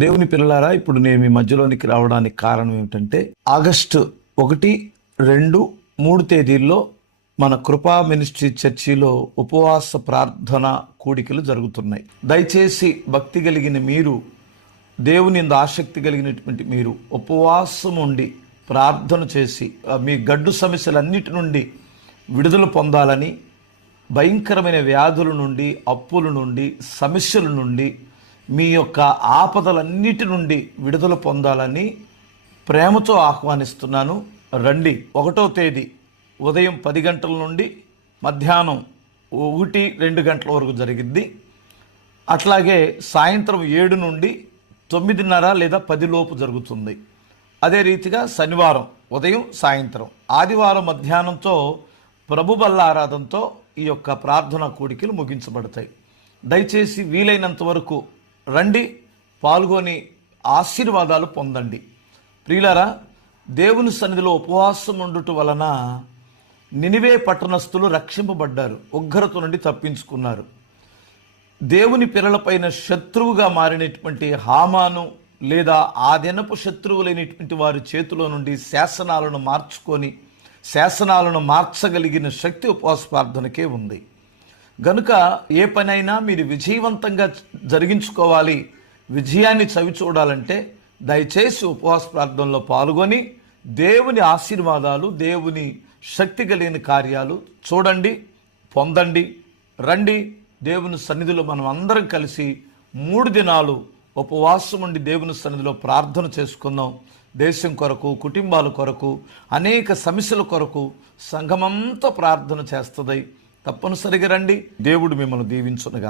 దేవుని పిల్లలారా, ఇప్పుడు నేను మీ మధ్యలోనికి రావడానికి కారణం ఏమిటంటే ఆగస్టు 1, 2, 3 తేదీల్లో మన కృపా మినిస్ట్రీ చర్చిలో ఉపవాస ప్రార్థన కూడికలు జరుగుతున్నాయి. దయచేసి భక్తి కలిగిన మీరు, దేవుని యందు ఆసక్తి కలిగినటువంటి మీరు ఉపవాసం ఉండి ప్రార్థన చేసి మీ గడ్డు సమస్యలన్నిటి నుండి విడుదల పొందాలని, భయంకరమైన వ్యాధుల నుండి, అప్పుల నుండి, సమస్యల నుండి, మీ యొక్క ఆపదలన్నిటి నుండి విడుదల పొందాలని ప్రేమతో ఆహ్వానిస్తున్నాను. రండి. 1వ తేదీ ఉదయం 10 గంటల నుండి మధ్యాహ్నం 1-2 గంటల వరకు జరిగిద్ది. అట్లాగే సాయంత్రం 7 నుండి 9:30 లేదా 10 లోపు జరుగుతుంది. అదే రీతిగా శనివారం ఉదయం, సాయంత్రం, ఆదివారం మధ్యాహ్నంతో ప్రభు బల్ల ఆరాధనతో ఈ యొక్క ప్రార్థనా కూడికలు ముగించబడతాయి. దయచేసి వీలైనంత వరకు రండి, పాల్గొని ఆశీర్వాదాలు పొందండి. ప్రియులారా, దేవుని సన్నిధిలో ఉపవాసం ఉండుట వలన నినివే పట్టణస్థులు రక్షింపబడ్డారు, ఉగ్రత నుండి తప్పించుకున్నారు. దేవుని పిల్లలపైన శత్రువుగా మారినటువంటి హామాను లేదా ఆ దినపు శత్రువులైనటువంటి వారి చేతిలో నుండి శాసనాలను మార్చగలిగిన శక్తి ఉపవాస ప్రార్థనకే ఉంది. గనుక ఏ పనైనా మీరు విజయవంతంగా జరిగించుకోవాలి, విజయాన్ని చవి చూడాలంటే దయచేసి ఉపవాస ప్రార్థనలో పాల్గొని దేవుని ఆశీర్వాదాలు, దేవుని శక్తి కలిగిన కార్యాలు చూడండి, పొందండి. రండి, దేవుని సన్నిధిలో మనం అందరం కలిసి 3 దినాలు ఉపవాసం ఉండి దేవుని సన్నిధిలో ప్రార్థన చేసుకుందాం. దేశం కొరకు, కుటుంబాల కొరకు, అనేక సమస్యల కొరకు సంఘమంతా ప్రార్థన చేస్తుంది. తప్పనిసరిగా రండి. దేవుడు మిమ్మల్ని దీవించునుగా.